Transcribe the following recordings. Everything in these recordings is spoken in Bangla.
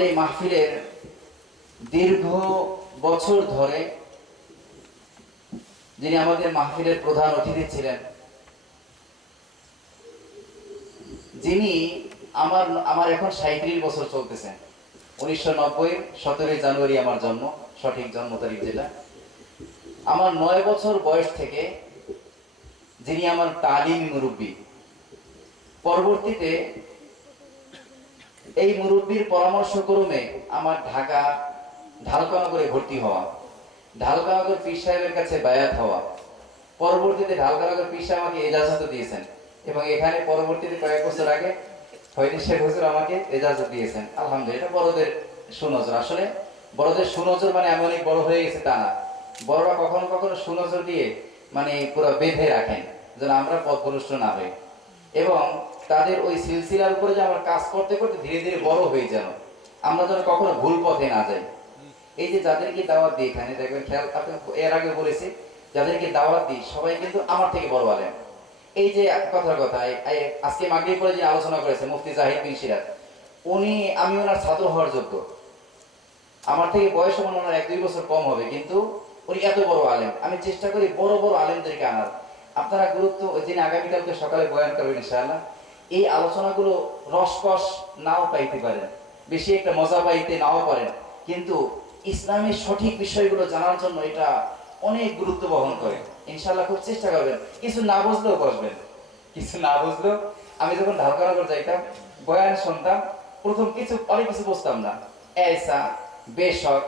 এই মাহফিলের দীর্ঘ বছর ধরে যিনি আমাদের মাহফিলের প্রধান অতিথি ছিলেন, যিনি আমার এখন 37 বছর চলতেছে। 1990 17 জানুয়ারি আমার জন্ম, সঠিক জন্ম তারিখ যেটা। আমার 9 বছর বয়স থেকে যিনি আমার তালিমি মুরব্বী, পরবর্তীতে এই মুরব্বীর পরামর্শক্রমে আমার ঢাকা ঢালকানগরে ভর্তি হওয়া, ঢালকানগর পীর সাহেবের কাছে বায়াত হওয়া, পরবর্তীতে ঢালকানগর পীর সাহেব আমাকে এজাজত দিয়েছেন এবং এখানে পরবর্তীতে কয়েক বছর আগে হয়তো শেখ হুজুর আমাকে এজাজত দিয়েছেন। আলহামদুলিল্লাহ, বড়দের সুনজর। আসলে বড়দের সুনজর মানে আমি অনেক বড় হয়ে গেছি তা না, বড়রা কখনো কখনো সুনজর দিয়ে মানে পুরো বেঁধে রাখেন যেন আমরা পথভ্রষ্ট না হই, এবং তাদের ওই সিলসিলার উপরে যে আমরা কাজ করতে করতে ধীরে ধীরে বড় হয়ে যেন আমরা যেন কখনো ভুল পথে না যাই। এই যে যাদেরকে দাওয়াত দিই এখানে দেখবেন, খেয়াল আপনি এর আগে বলেছি, যাদেরকে দাওয়াত দিই সবাই কিন্তু আমার থেকে বড় আলেম। এই যে কথার কথা আজকে মাগরিব পরে যে আলোচনা করেছে মুফতি জাহিদ বিন সিরাজ, আমি ওনার ছাত্র হওয়ার যোগ্য। আমার থেকে বয়স মনে ওনার 1-2 বছর কম হবে, কিন্তু উনি এত বড় আলেম। আমি চেষ্টা করি বড় বড় আলেমদেরকে আনার। আপনারা গুরুত্ব, যিনি আগামীকালকে সকালে বয়ান করবেন ইনশাআল্লাহ, এই আলোচনাগুলো রসকস নাও পাইতে পারেন, বেশি একটা মজা পাইতে নাও পারেন, কিন্তু ইসলামের সঠিক বিষয়গুলো জানার জন্য এটা অনেক গুরুত্ব বহন করে। ইনশাআল্লাহ খুব চেষ্টা করবেন, কিছু না বুঝলেও বসবেন, কিছু না বুঝলেও। আমি যখন ঢালকানগর যাইতাম, বয়ান শুনতাম, প্রথম অনেক কিছু বুঝতাম না, এসা বেশক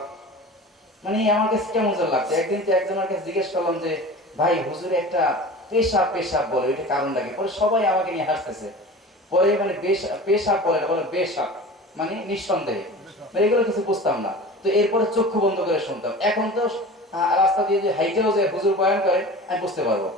মানে আমার কাছে কেমন যেন লাগছে। একদিন তো একজনের কাছে জিজ্ঞেস করলাম যে ভাই হুজুরে একটা পেশাব পেশাব বলে, ওইটা কারণ লাগে। পরে সবাই আমাকে নিয়ে হাসতেছে। পরে মানে পেশাব বলে না, বলে বেশাক মানে নিঃসন্দেহে, মানে এগুলো কিছু বুঝতাম না। তো এরপরে চক্ষু বন্ধ করে শুনতাম। এখন তো রাস্তা দিয়ে যে হাইটেও যে হুজুর বয়ান করে আমি বুঝতে পারবো,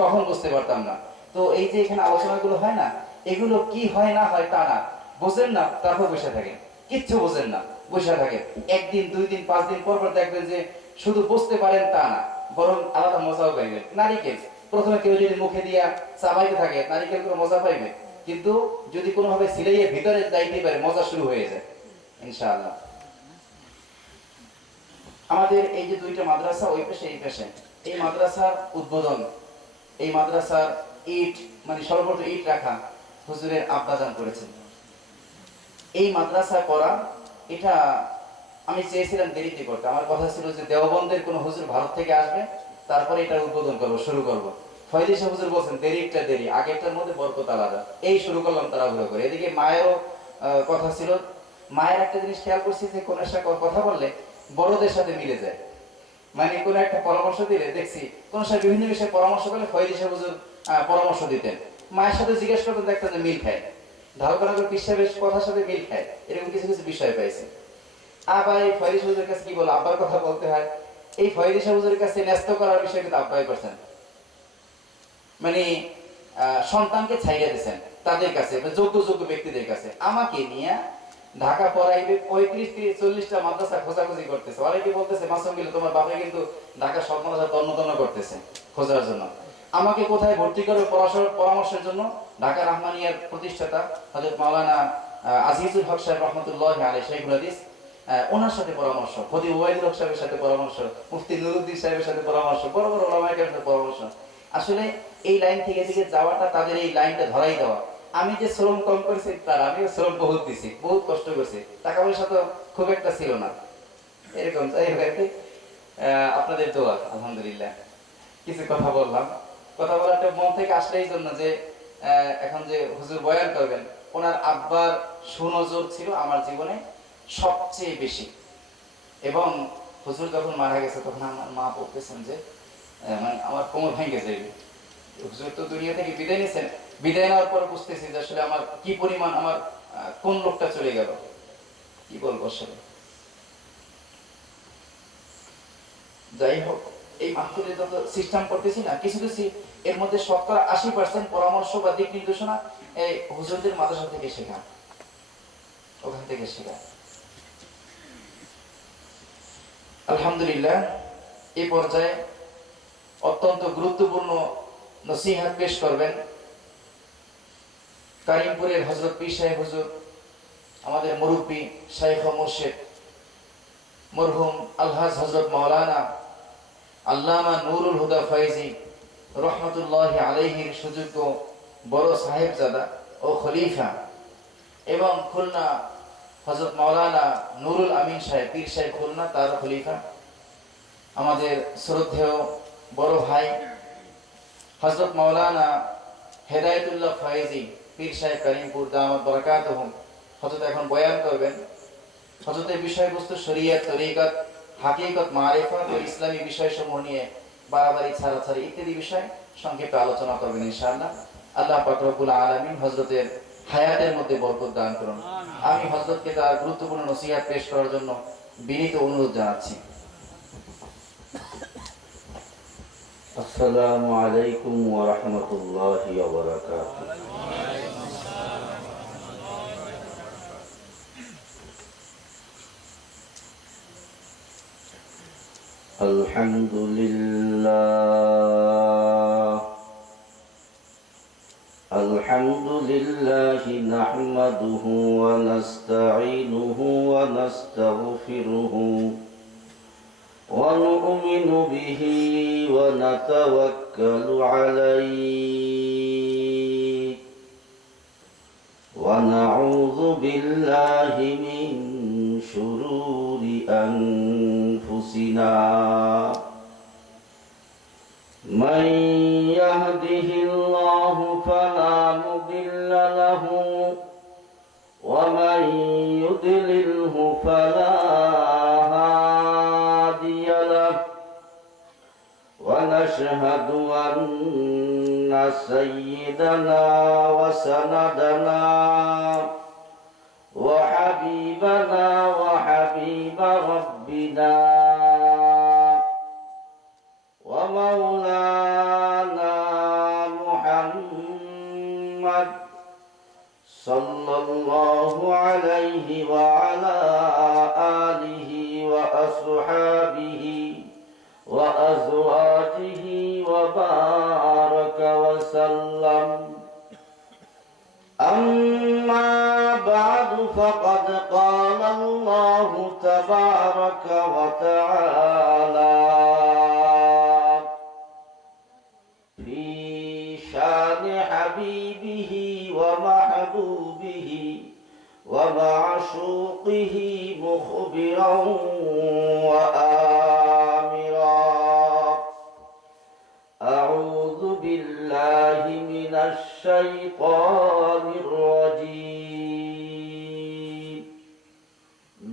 তখন বুঝতে পারতাম না। তো এই যে এখানে আলোচনাগুলো হয় না, এগুলো কি হয় না হয় তা না, বোঝেন না তারপর বসে থাকেন, কিচ্ছু বোঝেন না বসে থাকেন। 1 দিন 2 দিন 5 দিন পর পর দেখবেন যে শুধু বুঝতে পারেন তা না, বরং আলাদা মজাও পাইবেন। নারিকেল প্রথমে কেউ যদি মুখে দিয়া চাবাইতে থাকে, নারিকেল করে মজা পাইবে, কিন্তু যদি কোনোভাবে সিলাইয়ের ভিতরে যাইতে পারে মজা শুরু হয়ে যায় ইনশাআল্লাহ। আমাদের এই যে 2টা মাদ্রাসা, ওই পাশে এই পাশে, এই মাদ্রাসার উদ্বোধন, এই মাদ্রাসার ইট মানে সর্বত্র ইট রাখা হুজুরের আব্বাজান করেছেন। এই মাদ্রাসা করা এটা আমি চেয়েছিলাম দেরিতে করতে। আমার কথা ছিল যে দেওবন্দের কোন হুজুর ভারত থেকে আসবে, তারপরে এটা উদ্বোধন করব, শুরু করব। ফয়দি শাহ হুজুর বলছেন দেরি একটা দেরি, আগেরটার মধ্যে বরকত আলাদা। এই শুরু করলাম তাড়াহুড়ো করে। এদিকে মায়েরও কথা ছিল। মায়ের একটা জিনিস খেয়াল করছি যে কোন একটা কথা বললে বড়দের সাথে মিলে যায়, মানে কোন একটা পরামর্শ দিলে দেখছি কোন সময় বিভিন্ন বিষয়ে পরামর্শ করলে ফয়দি শাহ হুজুর পরামর্শ দিতেন, মায়ের সাথে জিজ্ঞেস করতেন, দেখতেন যে মিল খায়। ঢালকানগর পীর সাহেবের কথার সাথে মিল খায়, এরকম কিছু কিছু বিষয় পাইছে। আবার এই ফয়দি শাহ হুজুরের কাছে কি বলো, আব্বার কথা বলতে হয়। এই ফয়দি শাহ হুজুরের কাছে ন্যস্ত করার বিষয় কিন্তু আব্বাই করছেন, মানে সন্তানকে ছাইড়া দিয়েছেন তাদের কাছে, যোগ্য যোগ্য ব্যক্তিদের কাছে। আমাকে নিয়ে ঢাকা পড়াইবে 35-40টা মাদ্রাসা খোঁজাখুঁজি করতেছে। অনেকে বলতেছে মাসুম গিল তোমার বাপে কিন্তু ঢাকা সব মাদ্রাসা তন্ন করতেছে খোঁজার জন্য। আমাকে কোথায় ভর্তি করবে পরামর্শের জন্য ঢাকা রহমানিয়ার প্রতিষ্ঠাতা হযরত মাওলানা আজিজুল হক সাহেব রহমাতুল্লাহি আলাইহি শাইখুল হাদিস, ওনার সাথে পরামর্শ, খতিব ওবাইদুল হক সাহেবের সাথে পরামর্শ, মুফতি নুরুদ্দিন সাহেবের সাথে পরামর্শ, বড় বড় ওলামায়ে সাথে পরামর্শ। আসলে এই লাইন থেকে দিকে যাওয়াটা, তাদের এই লাইনটা ধরাই দেওয়া। আমি যে শ্রম কম করেছি তার, আমিও শ্রম বহুত দিছি, বহুত কষ্ট করছি, টাকা পয়সা তো খুব একটা ছিল না, এরকম। যাই হোক, আপনাদের দোয়া আলহামদুলিল্লাহ। কিছু কথা বললাম, কথা বলাটা মন থেকে আসলে এই জন্য যে এখন যে হুজুর বয়ান করবেন, ওনার আব্বার সুনজর ছিল আমার জীবনে সবচেয়ে বেশি। এবং হুজুর যখন মারা গেছে তখন আমার মা বলতেছেন যে মানে আমার কোমর ভেঙে যাবে। হুজুর তো দুনিয়া থেকে বিদায় নিয়েছেন, বিদায় নেওয়ার পর বুঝতেছি যে আসলে আমার কি পরিমাণ আমার কোন লোকটা চলে গেল, কি বলবো আসলে। যাই হোক, এই মাহফিলে যত সিস্টেম করতেছি না, কিছু কিছু এর মধ্যে 70-80% পরামর্শ বা দিক নির্দেশনা এই হুজুরদের মাদ্রাসা থেকে শেখা, ওখান থেকে শেখা। আলহামদুলিল্লাহ, এই পর্যায়ে অত্যন্ত গুরুত্বপূর্ণ নসিহত পেশ করবেন কারিমপুরের হযরত পীর সাহেব হুজুর আমাদের মুরব্বী শাইখ ও মুর্শিদ মরহুম আলহাজ হযরত মাওলানা আল্লামা নুরুল হুদা ফয়জি রহমতুল্লাহি আলাইহির সুযোগ্য বড় সাহেবজাদা ও খলিফা এবং খুলনা হযরত মাওলানা নুরুল আমিন সাহেব পীর সাহেব খুলনা তার খলিফা, আমাদের শ্রদ্ধেয় বড় ভাই হযরত মাওলানা হেদায়েতুল্লাহ ফয়জি পীর সাহেব করিমপুর দামাত বরকাতুহুম, হযরত এখন বয়ান করবেন। হযরতের বিষয়বস্তু শরীয়ত, তরিকত, হাকিকত, মারিফত ও ইসলামী বিষয়সমূহ নিয়ে বাড়াবাড়ি, ছাড়াছাড়ি ইত্যাদি বিষয় সংক্ষেপে আলোচনা করবেন ইনশাআল্লাহ। আল্লাহ পাক রব্বুল আলামিন হযরতের হায়াতের মধ্যে বরকত দান করুন। আমি হযরতকে তার গুরুত্বপূর্ণ নসিহত পেশ করার জন্য বিনীত অনুরোধ জানাচ্ছি। আসসালামু আলাইকুম ওয়া রাহমাতুল্লাহি ওয়া বারাকাতুহু। আলহামদুলিল্লাহি নাহমাদুহু ওয়া নাস্তাঈনুহু ওয়া নাস্তাগফিরুহু ونؤمن به ونتوكل عليه ونعوذ بالله من شرور أنفسنا من يهده الله فلا مضل له ومن يضلله فلا هادي له ونشهد أن سيدنا وسندنا وحبيبنا وحبيب ربنا ومولانا محمد صلى الله عليه وعلى آله وأصحابه وأزواجه وبارك وسلم. أما بعد فقد قال الله تبارك وتعالى في شان حبيبه ومحبوبه ومعشوقه مخبرا وآمرا: أعوذ بالله من الشيطان الرجيم.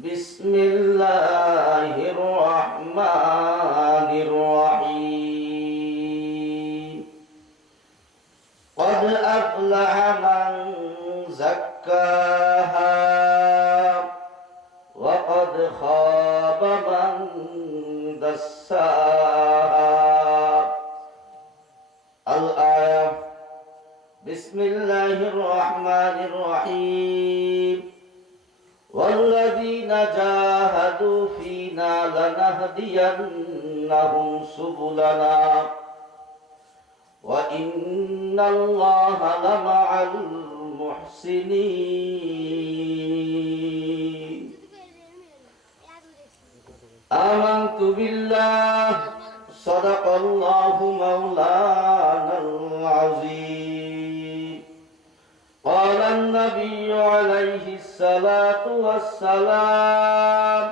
بسم الله الرحمن الرحيم. قد أفلح من زكاها وقد خاب من دساها. الآية. بسم الله الرحمن الرحيم. والذين جاهدوا فينا لنهدينهم سبلنا وإن الله لمع المحسنين. آمنت بالله صدق الله مولانا العظيم. قال النبي عليه الصلاة والسلام: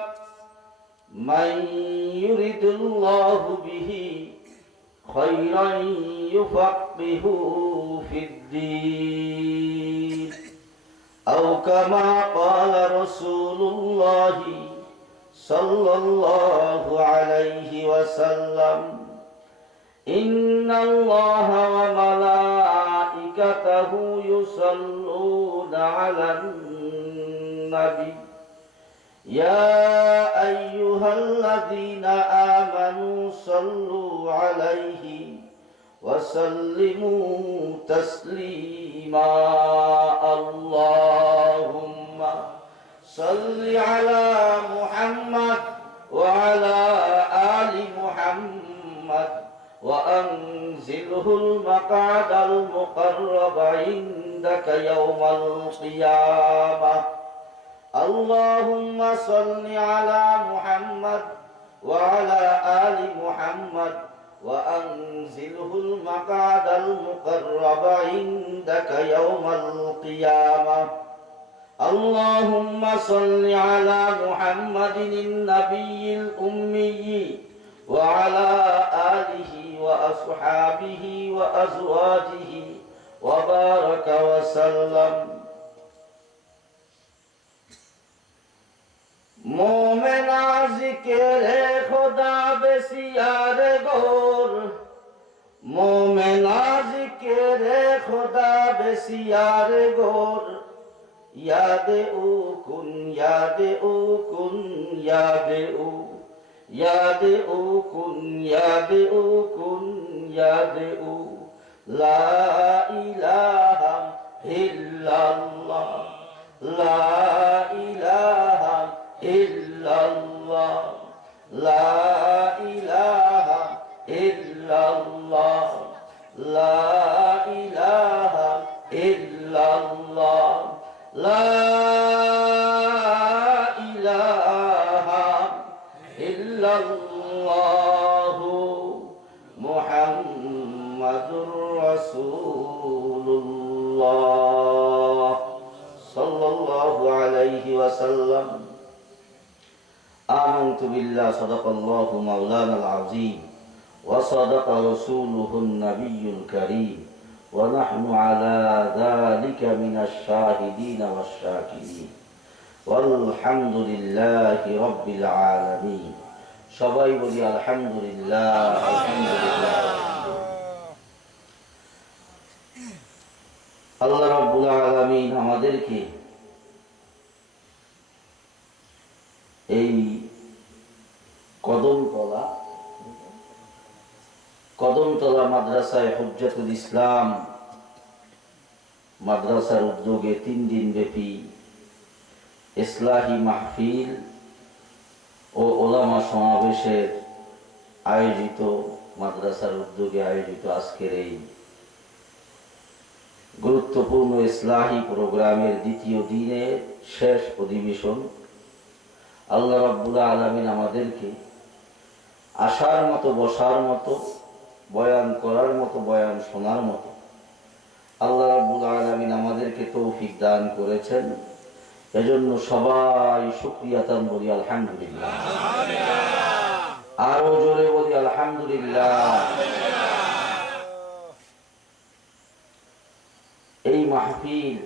من يرد الله به خيرا يفقهه في الدين، أو كما قال رسول الله صلى الله عليه وسلم: إن الله وملائكته يصلون على النبي يا أيها الذين آمنوا صلوا عليه وسلموا تسليما. اللهم صل على محمد وعلى آل محمد وأنزله المقعد المقرب عندك يوم القيامة. اللهم صل على محمد وعلى آل محمد وأنزله المقعد المقرب عندك يوم القيامة. اللهم صل على محمد النبي الأمي وعلى آله وأصحابه وأزواجه وبارك وسلم. مومن ذکر خدا بسیار گور، مومن ذکر خدا بسیار گور، یاد او کن یاد او کن یاد او، یاد او کن یاد او کن یاد او، لا الہ الا اللہ لا الہ الا اللہ لا الہ الا اللہ لا الہ الا اللہ لا الہ الا اللہ محمد رسول اللہ صلی اللہ علیہ وسلم. آمنت بالله صدق الله مولانا العظيم وصدق رسوله النبي الكريم ونحن على ذلك من الشاهدين والشاكرين والحمد لله رب العالمين. সবাই বলি আলহামদুলিল্লাহ আলহামদুলিল্লাহ। আল্লাহ রাব্বুল আলামিন আমাদেরকে এই কদমতলা মাদ্রাসায় হুজ্জাতুল ইসলাম মাদ্রাসার উদ্যোগে 3 দিন ব্যাপী ইসলাহি মাহফিল ও ওলামা সমাবেশের আয়োজিত মাদ্রাসার উদ্যোগে আয়োজিত আজকের এই গুরুত্বপূর্ণ ইসলাহি প্রোগ্রামের দ্বিতীয় দিনের শেষ অধিবেশন। আল্লাহ রাব্বুল আলামিন আমাদেরকে আসার মতো বসার মতো বয়ান করার মতো বয়ান শোনার মতো আল্লাহ রাব্বুল আলামিন আমাদেরকে তৌফিক দান করেছেন। এজন্য সবাই শুকরিয়াতান বলি আলহামদুলিল্লাহ। আরো জোরে বলি আলহামদুলিল্লাহ। এই মাহফিল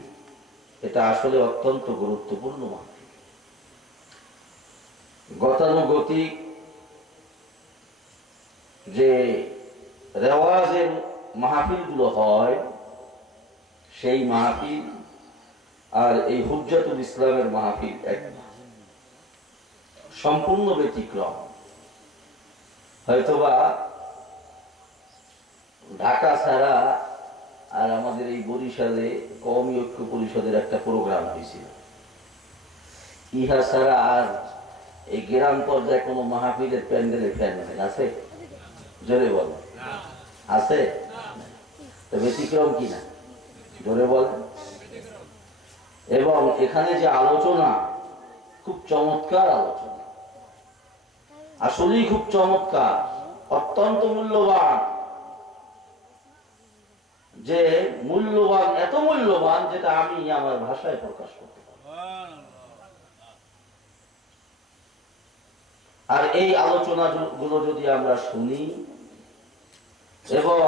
এটা আসলে অত্যন্ত গুরুত্বপূর্ণ মাহফিল। গতানুগতিক যে রেওয়াজের মাহফিলগুলো হয় সেই মাহফিল আর এই হুজ্জাতুল ইসলামের মাহফিল এক সম্পূর্ণ ব্যতিক্রম। হয়তোবা ঢাকা ছাড়া আর আমাদের এই বরিশালে কওমি ঐক্য পরিষদের একটা প্রোগ্রাম হয়েছিল, ইহা ছাড়া আর এই গ্রাম পর্যায়ে কোনো মাহফিলের প্যান্ডেলের ফ্যান আছে? জোরে বল আছে? ব্যতিক্রম কিনা জোরে বল। এবং এখানে যে আলোচনা খুব চমৎকার আলোচনা, আসলেই খুব চমৎকার, অত্যন্ত মূল্যবান। যে মূল্যবান, এত মূল্যবান যেটা আমি আমার ভাষায় প্রকাশ করতে পারি। আর এই আলোচনা গুলো যদি আমরা শুনি এবং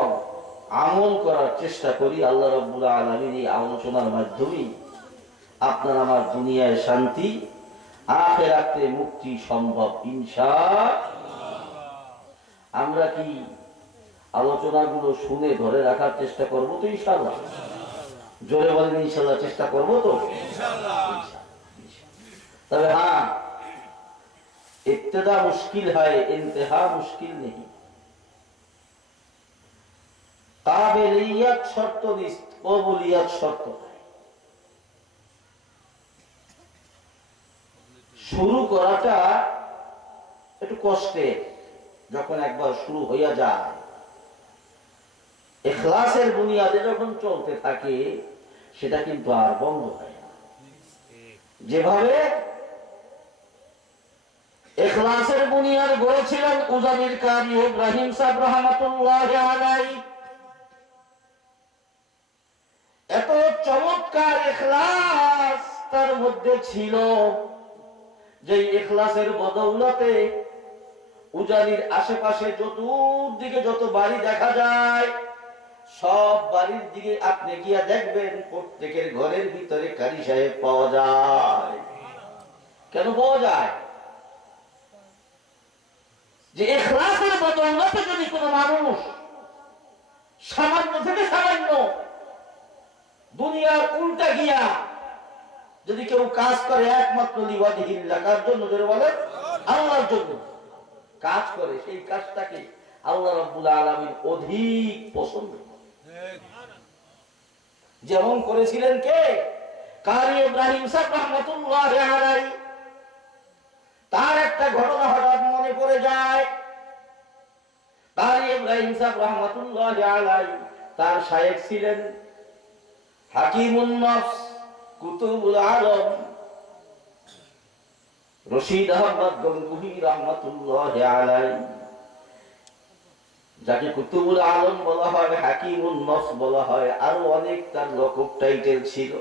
আমল করার চেষ্টা করি, আল্লাহ রাব্বুল আলামিন এই আলোচনার মাধ্যমে আপনার আমার দুনিয়ায় শান্তি, আখিরাতে মুক্তি সম্ভব ইনশাআল্লাহ। আমরা কি আলোচনাগুলো শুনে ধরে রাখার চেষ্টা করব তো ইনশাআল্লাহ? জোরে বলেন ইনশাআল্লাহ। চেষ্টা করব তো ইনশাআল্লাহ। তবে হ্যাঁ, ইবতিদা মুশকিল হয়, ইন্তেহা মুশকিল নেই। কাবিলিয়াত শর্ত নিস, কবুলিয়াত শর্ত। শুরু করাটা একটু কষ্টের, যখন একবার শুরু হইয়া যায়, ইখলাসের বুনিয়াদে যখন চলতে থাকে, সেটা কিন্তু আর বন্ধ হয় না। যেভাবে ইখলাসের বুনিয়াদ গড়েছিলেন উজানির কারি ইব্রাহিম সাহেব রাহমাতুল্লাহি আলাইহি, এত চমৎকার ইখলাস তার মধ্যে ছিল যে ইখলাসের বদৌলতে উজানির আশেপাশে চতুর্দিকে যত বাড়ি দেখা যায় সব বাড়ির দিকে আপনি গিয়া দেখবেন প্রত্যেকের ঘরের ভিতরে কারি সাহেব পাওয়া যায়। কেন পাওয়া যায়? যে ইখলাসের বদৌলতে যদি কোনো মানুষ সামান্য থেকে সামান্য দুনিয়ার উল্টা গিয়া যদি কেউ কাজ করে একমাত্র লিওয়াজিহিল্লাহ, কার জন্য ধরে বলে? আল্লাহর জন্য কাজ করে, সেই কাজটাকে আল্লাহ রাব্বুল আলামিন অধিক পছন্দ করেন। যেমন করেছিলেন কে? কারি ইব্রাহিম সাহেব রাহমাতুল্লাহি আলাইহি। তার একটা ঘটনা হঠাৎ মনে পড়ে যায়। কারি ইব্রাহিম সাহেব রাহমাতুল্লাহি আলাইহি তার শায়েখ ছিলেন হাকিমুন নফস কুতুবুল আলম রশিদ আহমদ গঙ্গুহি রাহমাতুল্লাহি আলাইহি, যাকে কুতুবুল আলম বলা হয়, হাকিমুন নফস বলা হয়, আরো অনেক তার লকব টাইটেল ছিল।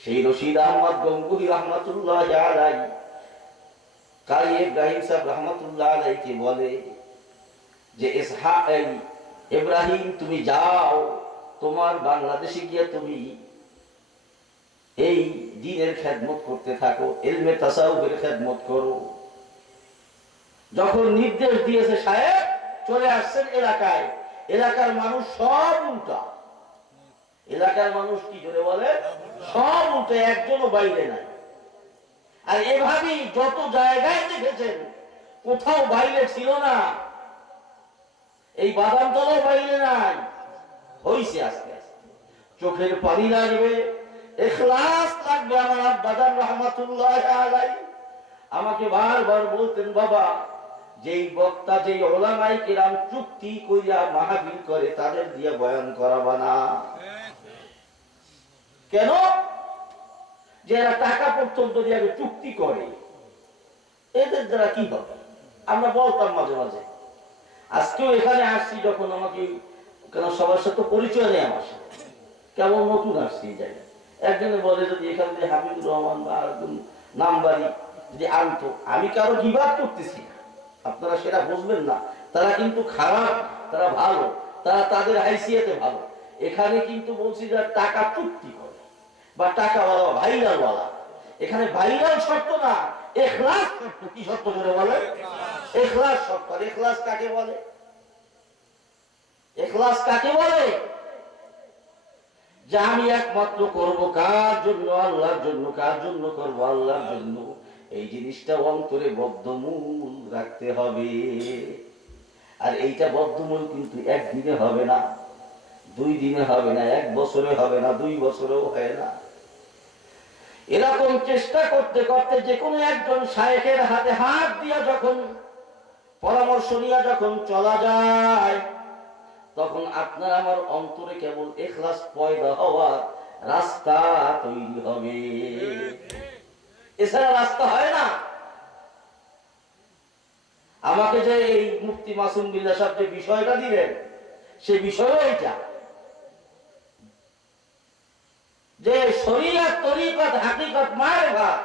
সেই রশিদ আহমদ গঙ্গুহি রাহমাতুল্লাহি আলাইহি কারি ইব্রাহিম সাহেব রাহমাতুল্লাহি আলাইহিকে বলে যে ইব্রাহিম, তুমি যাও, তোমার বাংলাদেশে গিয়ে তুমি এই দ্বীনের খেদমত করতে থাকো, ইলমে তাসাউফের খেদমত করো। যখন নির্দেশ দিয়েছে সাহেব, চলে আসছেন এলাকায়। এলাকার মানুষ সব উল্টা। এলাকার মানুষ কি করে বলে? সব উল্টা, একজনও বাইরে নাই। আর এভাবেই যত জায়গায় দেখেছেন কোথাও বাইরে ছিল না। এই বাদাম তলাও বাইরে নাই, হইছে আস্তে আস্তে। চোখের পানি লাগবে, ইখলাস লাগবে। আমার আব্বাজান রাহমাতুল্লাহি আলাইহি আমাকে বারবার বলতেন, বাবা, যেই বক্তা, যেই উলামায়ে কেরাম চুক্তি কইরা মাহফিল করে, তাদের দিয়ে বয়ান করাবা না। কেন? যারা টাকা পর্যন্ত দিয়ে চুক্তি করে, এদের দ্বারা কি হবে? আমরা বলতাম মাঝে মাঝে। আজকেও এখানে আসছি, যখন আমাকে কেন সবার সাথে পরিচয় নেই, আমার সাথে কেমন নতুন আসছি এই জায়গায়। একজনে বলে যদি এখান থেকে হাবিবুর রহমান বা নামবাড়ি যদি আনতো, আমি কারো গিবাদ করতেছি না, আপনারা সেটা বুঝবেন না। তারা কিন্তু খারাপ, তারা ভালো, তারা তাদের হাইসিয়াতে ভালো। এখানে কিন্তু বলছি যারা টাকা চুক্তি করে বা টাকাওয়ালা ভাইরালওয়ালা, এখানে ভাইরাল শর্ত না, ইখলাস শর্ত। কি শর্ত করে বলে? ইখলাস শর্ত। ইখলাস কাকে বলে? ইখলাস কাকে বলে? যে আমি একমাত্র করব কার জন্য? আল্লাহর জন্য। কার জন্য করব? আল্লাহর জন্য। এই জিনিসটা অন্তরে বদ্ধমূল রাখতে হবে। আর এইটা বদ্ধমূল কিন্তু একদিনে হবে না, 2 দিনে হবে না, 1 বছরে হবে না, 2 বছরেও হয় না। এরকম চেষ্টা করতে করতে যে কোনো একজন শায়েখের হাতে হাত দিয়া যখন পরামর্শ নিয়ে যখন চলা যায়, তখন আপনার আমার অন্তরে কেবল ইখলাস পয়দা হওয়ার রাস্তা তৈরি হবে। এছাড়া রাস্তা হয় না। আমাকে যে এই মুফতি মাসুম বিল্লাহ সাহেব যে বিষয়টা দিলেন, সে বিষয়ও এটা যে শরীয়ত, তরিকত, হাকিকত, মারফত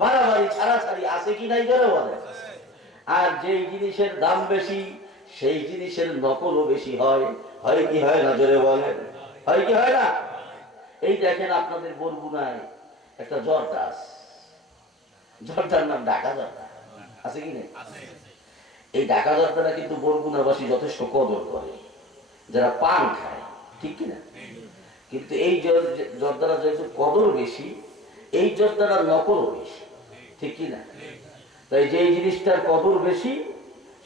বাড়াবাড়ি ছাড়াছাড়ি আছে কি নাই জোরে বলে। আর যেই জিনিসের দাম বেশি, সেই জিনিসের নকলও বেশি হয়। হয় কি হয় না জোরে বলে? হয় কি হয় না? এই দেখেন আপনাদের বরগুনায় একটা জর্দা আছে, জর্দার নাম ঢাকা জর্দা, আছে কি নেই? এই ঢাকা জর্দাটা কিন্তু বরগুনাবাসী যথেষ্ট কদর করে, যারা পান খায়, ঠিক কিনা? কিন্তু এই জর্দাটা যেহেতু কদর বেশি, এই জর্দাটার নকলও বেশি, ঠিক কিনা? তাই যেই জিনিসটার কদর বেশি,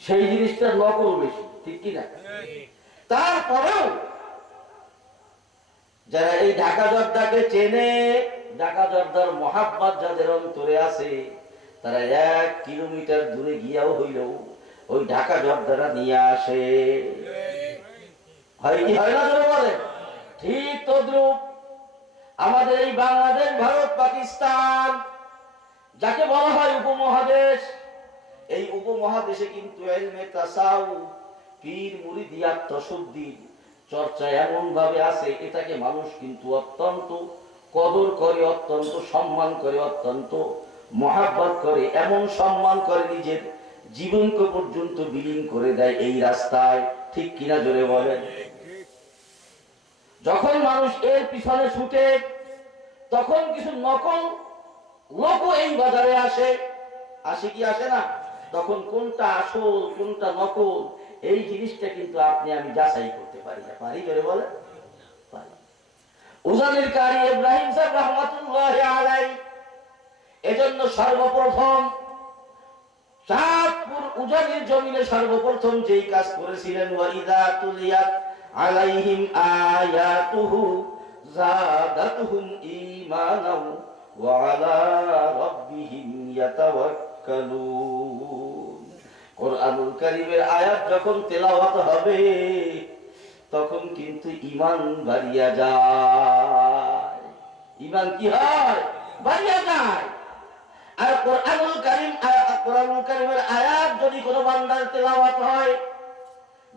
সেই জিনিসটার নকল বেশি, ঠিক কিনা? তারপরেও যারা এই ঢাকা জর্দাকে চেনে, ঢাকা জর্দার মহাব্বত যাদের অন্তরে আছে, তারা 1 কিলোমিটার দূরে গিয়াও হইলেও ওই ঢাকা জর্দাটা নিয়ে আসে। হয় কি হয় না জোরে বলে? ঠিক তদ্রুপ আমাদের এই বাংলাদেশ, ভারত, পাকিস্তান যাকে বলা হয় উপমহাদেশ, এই উপমহাদেশে কিন্তু ইলমে তাসাউফ, পীর মুরিদিয়াত, তসদ্দিদ চর্চা এমন ভাবে আছে, এটাকে মানুষ কিন্তু অত্যন্ত কদর করে, অত্যন্ত সম্মান করে, অত্যন্ত মহাব্বত করে, এমন সম্মান করে নিজের জীবনকে পর্যন্ত বিলীন করে দেয় এই রাস্তায়। ঠিক কিনা জোরে বলেন? যখন মানুষ এর পিছনে ছুটে, তখন কিছু নকল লোক এই বাজারে আসে, আসে কি আসে না? তখন কোনটা আসল কোনটা নকল এই জিনিসটা কিন্তু আপনি আমি যাচাই করতে পারি না। পারি জোরে বলে? পারি। উজানির কারি ইব্রাহিম সাহেব রাহমাতুল্লাহি আলাইহি এজন্য সর্বপ্রথম চাঁদপুর উজানির জমিনে সর্বপ্রথম যেই কাজ করেছিলেন, ওয়া ইযা তুলিয়াত আলাইহিম আয়াতুহু যাদাতুহুম ঈমানাও ওয়া আলা রাব্বিহিম ইয়াতাওয়াক্কালুন। কোরআনুল কারীমের আয়াত যখন তেলাওয়াত হবে তখন কিন্তু ঈমান বাড়িয়া যায়। ঈমান কি হয়? বাড়িয়া যায়। আর কোরআনুল কারীমের আয়াত যদি কোনো বান্দার তেলাওয়াত হয়,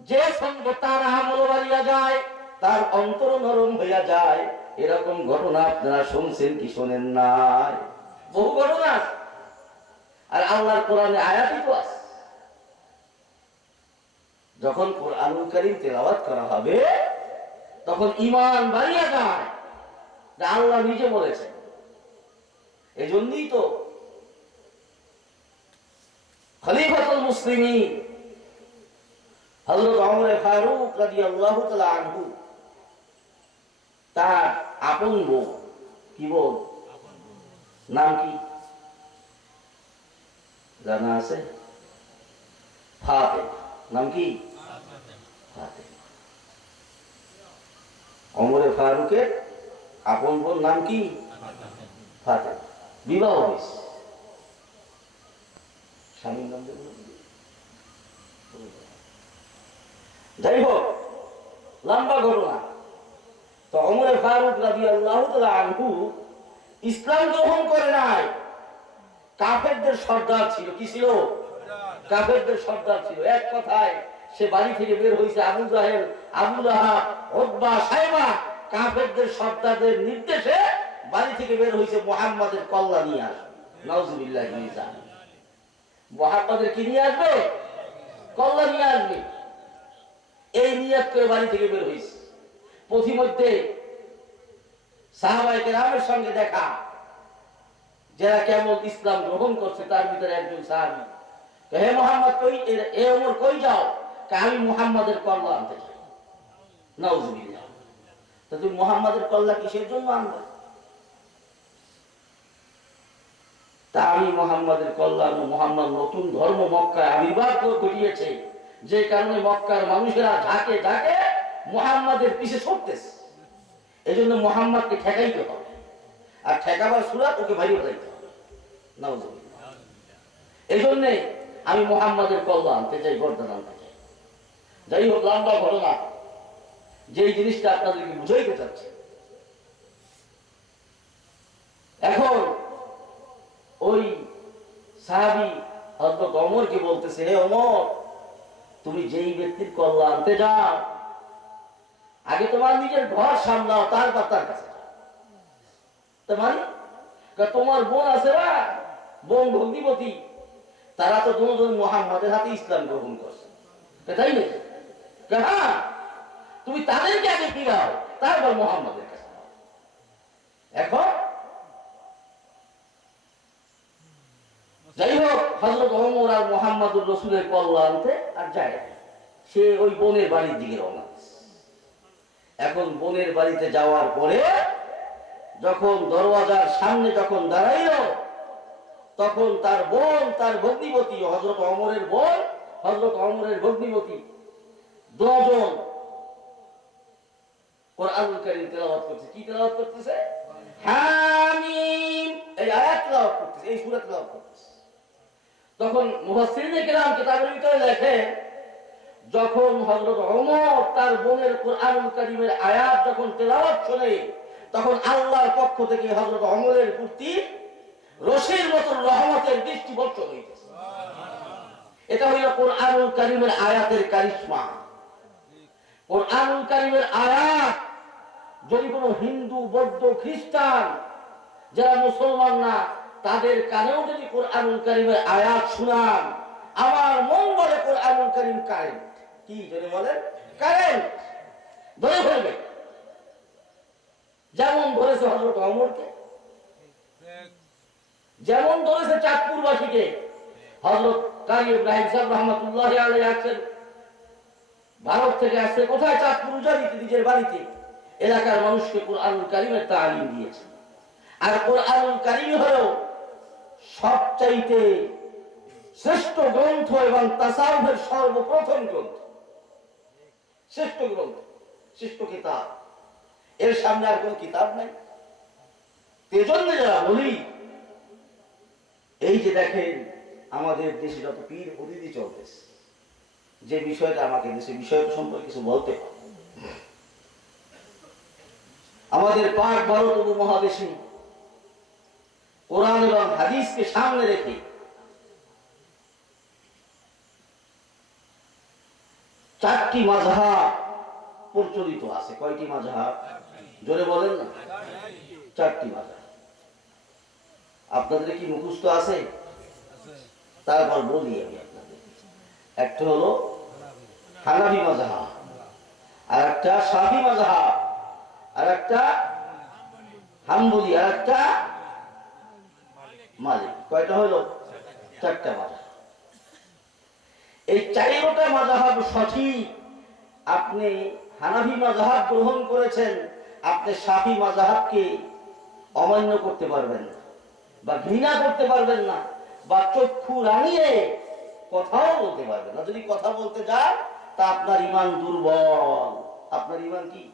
যে সঙ্গে তার আমল বাড়িয়া যায়, তার অন্তর নরম হইয়া যায়। এরকম ঘটনা আপনারা শুনছেন কি শোনেন নাই? বহু ঘটনা আছে। আর আল্লাহর কোরআনে আয়াতই তো আছে। যখন কোরআনুল কারীম তেলাওয়াত করা হবে তখন ঈমান বাড়িয়া যায়, আল্লাহ নিজে বলেছেন। এজন্যই তো খলিফাতুল মুসলিমিন হযরত ওমর ফারুক রাদিয়াল্লাহু তাআলা আনহু তার আপন বোন, কি বোন? নাম কি জানা আছে? ফাতেমা। নাম কি? ফাতেমা। ওমর ফারুকের আপন বোন নাম কি? ফাতেমা। বিবাহ হয়েছে। স্বামীর নাম দেব? যাই হোক, লম্বা ঘটনা। তো ওমর ফারুক রাদিয়াল্লাহু তাআলা আনহু ইসলাম গ্রহণ করে নাই। কাফেরদের সর্দার ছিল। কি ছিল? কাফেরদের সর্দার ছিল। এক কথায় সে বাড়ি থেকে বের হয়েছে আবু জাহেল, আবু লাহাব, উতবা, সাইবা কাফেরদের সর্দারদের নির্দেশে বাড়ি থেকে বের হয়েছে মুহাম্মাদের কল্লা নিয়ে আসবে। নাউজুবিল্লাহি মিন যালিক। মুহাম্মাদের কি নিয়ে আসবে? কল্লা নিয়ে আসবে। এই নিয়ত করে বাড়ি থেকে বের হয়েছে। পথিমধ্যে সাহাবায়ে কেরামের সঙ্গে দেখা, যারা কেমন ইসলাম গ্রহণ করছে তার ভিতরে একজন সাহাবী, হে মুহাম্মদ কই, এ ওমর কই যাও? আমি মুহাম্মাদের কল্লা আনতে চাই। নাউজুবিল্লাহ। তো তুমি মুহাম্মাদের কল্লা কিসের জন্য আনবে? তা আমি মুহাম্মাদের কল্লা, মুহাম্মদ নতুন ধর্ম মক্কায় আবির্ভাব ঘটিয়েছে, যে কারণে মক্কার মানুষেরা ঝাঁকে ঝাঁকে মুহাম্মাদের পিছে ছুটতেছে। এই জন্য মুহাম্মাদকে ঠেকাইতে হবে, আর ঠেকাবার সুরাত ওকে ভারী বাজাইতে হবে। নাউজুবিল্লাহ। এই জন্য আমি মুহাম্মাদের কল্লা আনতে চাই, গর্দান আনতে চাই। যাই হোক, লম্বা ঘটনা। যেই জিনিসটা আপনাদেরকে বুঝাইতে চাচ্ছে, এখন ওই সাহাবী হযরত ওমরকে বলতেছে, হে ওমর, তুমি যেই ব্যক্তির কল্লা আনতে যাও, আগে তোমার নিজের ঘর সামলাও, তারপর তার কাছে যাও। তোমার বোন আছে না, বোন ভগ্নিপতি, তারা তো দুজন মুহাম্মাদের হাতে ইসলাম গ্রহণ করছে, তাই না? হ্যাঁ, তুমি তাদেরকে আগে ফিরাও, তারপর মুহাম্মাদের কাছে। এখন যাই হোক, হযরত ওমর আর মুহাম্মাদুর রাসূলের কল্লা আনতে আর যায়, সে ওই বোনের বাড়ির দিকে রওনা দিয়েছে। এখন বোনের বাড়িতে যাওয়ার পরে যখন দরওয়াজার সামনে যখন দাঁড়াইল, তখন তার বোন, তার ভগ্নিপতি, হযরত ওমরের বোন, হযরত ওমরের ভগ্নিপতি দুজন কোরআনুল কারীম তেলাওয়াত করছে। কি তেলাওয়াত করতেছে? হামিম, এই আয়াত তেলাওয়াত করতেছে, এই সূরা তেলাওয়াত করতেছে। তখন মুফাসসিরিনে কেরাম কিতাবের ভিতরে লেখে, যখন হযরত ওমর তার বোনের কোরআনুল কারীমের আয়াত যখন তেলাওয়াত শুনে, তখন আল্লাহর পক্ষ থেকে হযরত ওমরের প্রতি রশির মতো রহমতের দৃষ্টি বর্ষণ হইতেছে। এটা হইল কোরআনুল কারীমের আয়াতের কারিশমা। কোরআনুল কারীমের আয়াত যদি কোনো হিন্দু, বৌদ্ধ, খ্রিস্টান যারা মুসলমান না, তাদের কানেও যদি কোরআনুল কারীমের আয়াত শুনান, আমার মন বলে কোরআনুল কারীম কারেন্ট। কি যদি বলেন কারেন্ট ধরে ফেলবে, যেমন ধরেছে হযরত ওমরকে, যেমন ধরেছে চাঁদপুরবাসীকে। হযরত কারি ইব্রাহিম সাহেব রহমাতুল্লাহি আলাইহি আছেন, ভারত থেকে আসছে কোথায়? চাঁদপুর উজানিতে, নিজের বাড়িতে এলাকার মানুষকে কোরআনুল কারীমের তালিম দিয়েছে। আর কোরআনুল কারীম হলো সবচাইতে শ্রেষ্ঠ গ্রন্থ এবং তাসাউফের সর্বপ্রথম গ্রন্থ, শ্রেষ্ঠ গ্রন্থ, শ্রেষ্ঠ কিতাব। এর সামনে আর কোন কিতাব নাই। এজন্য যারা বলি, এই যে দেখেন আমাদের দেশে যত পীর মুরিদি চলতেছে, যে বিষয়টা আমাকে দেশে বিষয়টা সম্পর্কে কিছু বলতে হবে। আমাদের পাক ভারত উপমহাদেশে কোরআন এবং হাদিসকে সামনে রেখে চারটি মাযহাব প্রচলিত আছে। কয়টি মাযহাব? জোরে বলেন না। চারটি মাযহাব। আপনাদের কি মুখস্থ আছে? তারপর বলি আমি আপনাদের। একটা হলো হানাফি মাযহাব, আর একটা শাফি মাযহাব, আর একটা হাম্বলি, আর একটা মালিক। কয়টা হলো? চারটা মাযহাব। এই চারটা মাযহাব সঠিক। আপনি হানাফি মাযহাব গ্রহণ করেছেন, আপনি শাফি মাযহাবকে অমান্য করতে পারবেন না, বা ঘৃণা করতে পারবেন না, বা চক্ষু রাঙিয়ে কথাও বলতে পারবেন না। যদি কথা বলতে যান, তা আপনার ঈমান দুর্বল। আপনার ঈমান কি?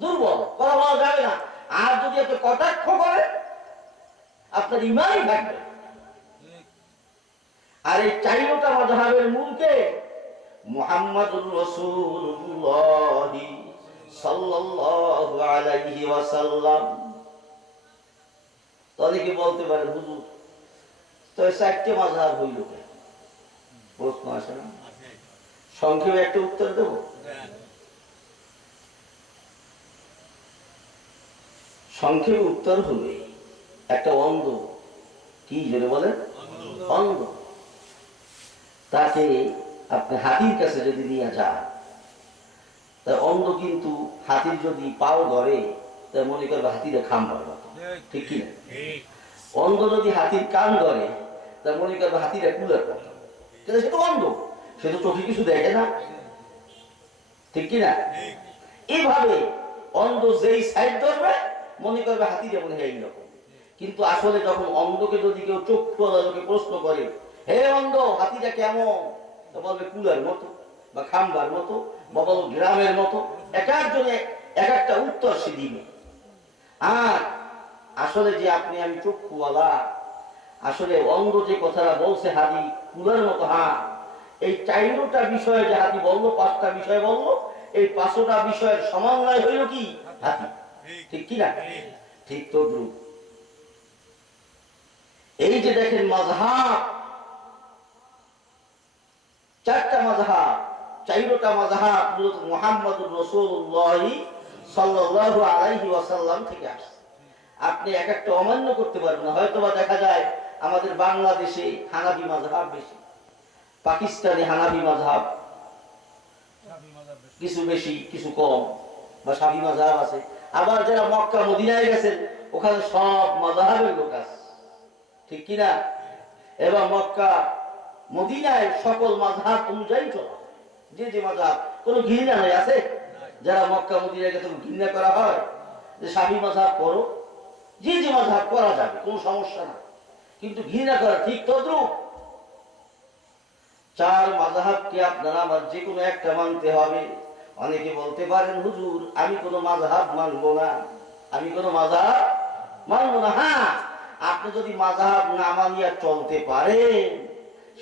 দুর্বল। কথা বলা যাবে না। আর যদি আপনি কটাক্ষ করেন, আপনার ঈমানই থাকবে। আর এই চারটা মাযহাবের মূলকে মুহাম্মাদুর রাসূলুল্লাহ সাল্লাল্লাহু আলাইহি ওয়াসাল্লাম। তাহলে কি বলতে পারেন হুজুর, তো চারটে মাযহাব হইল কেন? প্রশ্ন আসে না? সংক্ষেপে একটা উত্তর দেব। সংক্ষেপে উত্তর হবে, একটা অন্ধ, কি জোরে বলেন? অন্ধ। তাকে আপনি হাতির কাছে যদি নিয়ে যান, তা অন্ধ কিন্তু হাতির যদি পাও ধরে, তা মনে করবে হাতিরে খাম ধরবে, ঠিক কি না? অন্ধ যদি হাতির কান ধরে, তা মনে করবে হাতিরে কুলের মতো, কিন্তু সে তো অন্ধ, সে তো চোখে কিছু দেখে না, ঠিক কি না? এইভাবে অন্ধ যেই সাইড ধরবে, মনে করবে হাতিরে মনে হয় এইরকম। কিন্তু আসলে যখন অন্ধকে যদি কেউ চক্ষু লোকে প্রশ্ন করে, হে অন্ধ, হাতিটা কেমন? তো বলবে কুলার মতো, বা খাম্বার মতো, বা বলো গ্রামের মতো। এক একজনে এক একটা উত্তর সে দিবে। আর আসলে যে আপনি আমি চক্ষুওয়ালা, আসলে অন্ধ যে কথাটা বলছে হাতি কুলার মতো, হ্যাঁ, এই চারটা বিষয়ে যে হাতি বললো, পাঁচটা বিষয় বললো, এই পাঁচটা বিষয়ের সমন্বয় হইল কি? হাতি। ঠিক কি না? ঠিক তো দ্রুপ। এই যে দেখেন মাযহাব, চারটা মাযহাব, চারটা মাযহাব মূলত মুহাম্মাদুর রাসূলুল্লাহ সাল্লাল্লাহু আলাইহি ওয়াসাল্লাম থেকে আসছে। আপনি এক একটা অমান্য করতে পারবেন না। হয়তোবা দেখা যায় আমাদের বাংলাদেশে হানাফি মাযহাব বেশি, পাকিস্তানে হানাফি মাযহাব কিছু বেশি কিছু কম, বা শাফি মাযহাব আছে। আবার যারা মক্কা মদিনায় গেছেন, ওখানে সব মাযহাবের লোক আছে, ঠিক কি না? এবং মক্কা মদিনায় সকল মাযহাব অনুযায়ী চলা, যে যে মাযহাব, কোনো ঘৃণা নেই। আছে যারা মক্কা মদিনায় গেছে ঘৃণা করা হয় যে শাফি মাযহাব করো, যে যে মাযহাব করা যাবে, কোনো সমস্যা না, কিন্তু ঘৃণা করা ঠিক তদ্রুপ। চার মাযহাবকে আপনারা আমার যে কোনো একটা মানতে হবে। অনেকে বলতে পারেন হুজুর, আমি কোনো মাযহাব মানবো না, আমি কোনো মাযহাব মানবো না। হ্যাঁ, আপনি যদি মাযহাব না মানিয়া চলতে পারেন,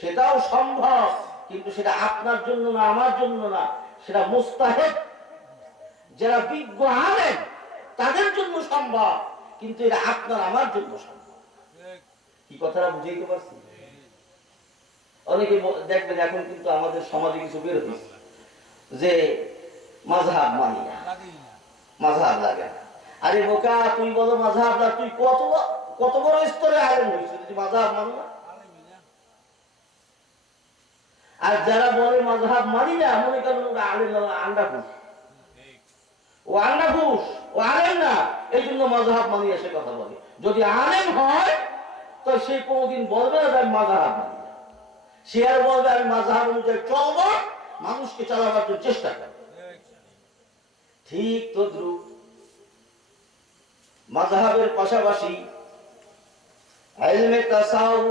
সেটাও সম্ভব, কিন্তু সেটা আপনার জন্য না, আমার জন্য না, সেটা মুস্তাহিব। যারা বিজ্ঞ আলেম, তাদের জন্য সম্ভব, কিন্তু এটা আপনার আমার জন্য সম্ভব। কি কথাটা বুঝাইতে পারছি? অনেকে দেখবেন এখন কিন্তু আমাদের সমাজে কিছু বের হয়েছে যে মাযহাব মানি না, মাযহাব লাগে না। আরে বোকা, তুই বলো মাযহাব না, তুই কত বড় স্তরে আলেম হয়েছিস যদি মাযহাব মানো না? আর যারা বলে মাযহাব মানি না, মনে করেন ওরা আলেম না, আন্ডা ঘুষ। ও আন্ডা ঘুষ, ও আলেম না, এই জন্য মাযহাব মানি এসে কথা বলে। যদি আলেম হয় তো সে কোনোদিন বলবে না যে আমি মাযহাব মানি না। সে আর বলবে আমি মাযহাব অনুযায়ী চলবো, মানুষকে চালাবার জন্য চেষ্টা করবো। ঠিক তদ্রুপ মাযহাবের পাশাপাশি ইলমে তাসাউফ,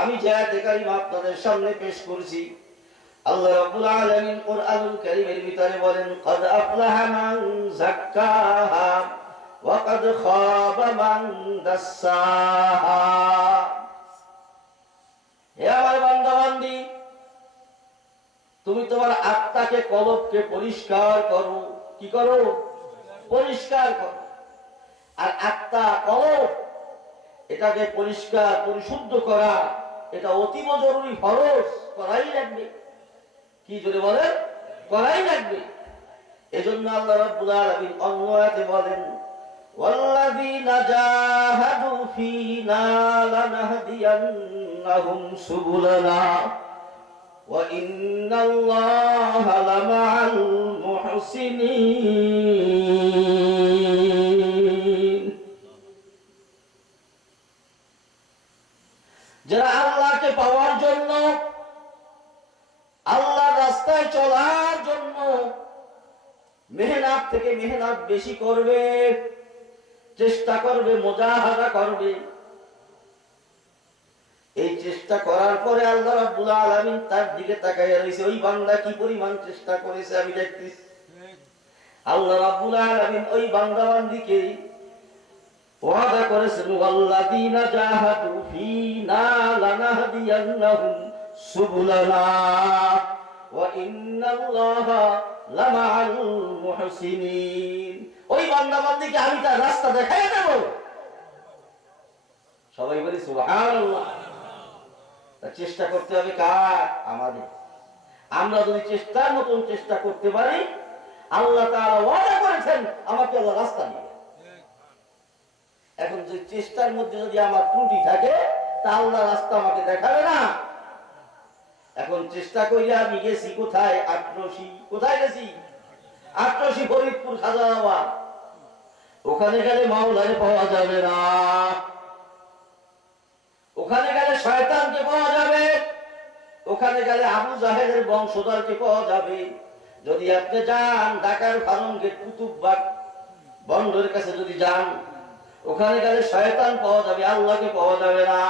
আমি যে আয়াতে কারিমা আপনাদের সামনে পেশ করেছি, আল্লাহ রাব্বুল আলামিন কুরআনুল কারীমের ভিতরে বলেন, ক্বাদ আফলাহা মান যাক্কাহা ওয়া ক্বাদ খাবা মান দাসসাহা। হে আমার বান্দা বান্দি, তুমি তোমার আত্মাকে, কলবকে পরিষ্কার করো। কি করো? পরিষ্কার করো। আর আত্মা, কলব, এটাকে পরিষ্কার পরিশুদ্ধ করা এটা অতীব জরুরি, ফরজ, করাই লাগবে। কি জোরে বলেন? করাই লাগবে। এজন্য আল্লাহ রাব্বুল আলামিন অন্য আয়াতে বলেন, ওয়াল্লাযীনা জাহাদু ফীনা লানাহদিয়ান্নাহুম সুবুলানা ওয়া ইন্নাল্লাহা লামাআল মুহসিনিন। যারা আল্লাহকে পাওয়ার জন্য, আল্লাহর রাস্তায় চলার জন্য মেহনত থেকে মেহনত বেশি করবে, চেষ্টা করবে, মুজাহাদা করবে, এই চেষ্টা করার পরে আল্লাহ রাব্বুল আলামিন তার দিকে তাকাইয়া রইছে, ওই বান্দা কি পরিমাণ চেষ্টা করেছে আমি দেখতেছি। আল্লাহ রাব্বুল আলামিন ওই বান্দা বান্দিকে ওয়াদা করেছেন, ওয়াল্লাযীনা জাহাদু ফীনা লানাহদিয়ান্নাহুম সুবুলানা ওয়া ইন্নাল্লাহা লামাআল মুহসিনিন। ওই বান্দা বান্দিকে আমি তার রাস্তা দেখাইয়া দেব। সবাই বলি সুবহানাল্লাহ। চেষ্টা করতে হবে কার? আমাদের। আমরা যদি চেষ্টার মতন চেষ্টা করতে পারি, আল্লাহ তাআলা ওয়াদা করেছেন আমাকে আল্লাহ রাস্তা দিবেন। এখন যে চেষ্টার মধ্যে যদি আমার ত্রুটি থাকে, তা আল্লাহ রাস্তা আমাকে দেখাবে না। এখন চেষ্টা করিয়া আমি গেছি কোথায়? আটরশি। কোথায় গেছি? আটরশি, ফরিদপুর, খাজাবাদ। ওখানে গেলে মাওলারে পাওয়া যাবে না, ওখানে গেলে শয়তানকে পাওয়া যাবে, ওখানে গেলে আবু জাহেলের বংশধরকে পাওয়া যাবে। যদি আপনি যান ঢাকার ফার্মগেট, কুতুববাগ বন্দরের কাছে যদি যান, ওখানে গেলে শয়তান পাওয়া যাবে, আল্লাহকে পাওয়া যাবে না।